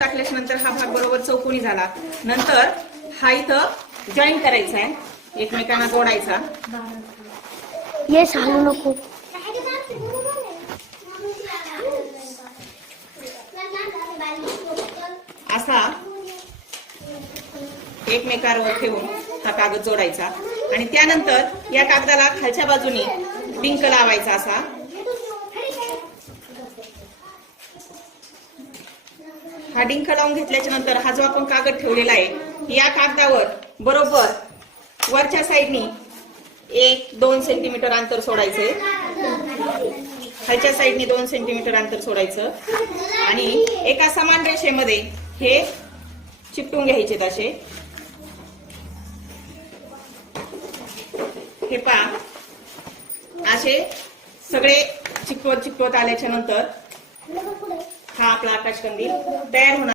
टाकल्याच्या नंतर हा भाग बरोबर चौकोनी झाला. नंतर हा इथं जॉईन करायचा आहे, एकमेकांना जोडायचा. येस हालू नको. असा एकमेकांवर ठेवून हा कागद जोडायचा आणि त्यानंतर या कागदाला खालच्या बाजूने डिंक लावायचा. असा हा डिंक लावून घेतल्याच्या नंतर हा जो आपण कागद ठेवलेला आहे या कागदावर बरोबर वरच्या साईडनी 1-2 सेंटीमीटर अंतर सोडायचंय, खालच्या साईडनी 2 सेंटीमीटर अंतर सोडायचं आणि एका समान रेषेमध्ये हे चिपटून घ्यायचे. असे हे पहा, असे सगळे चिकटवत आल्याच्या नंतर हा आपला आकाशकंदील तयार होणार.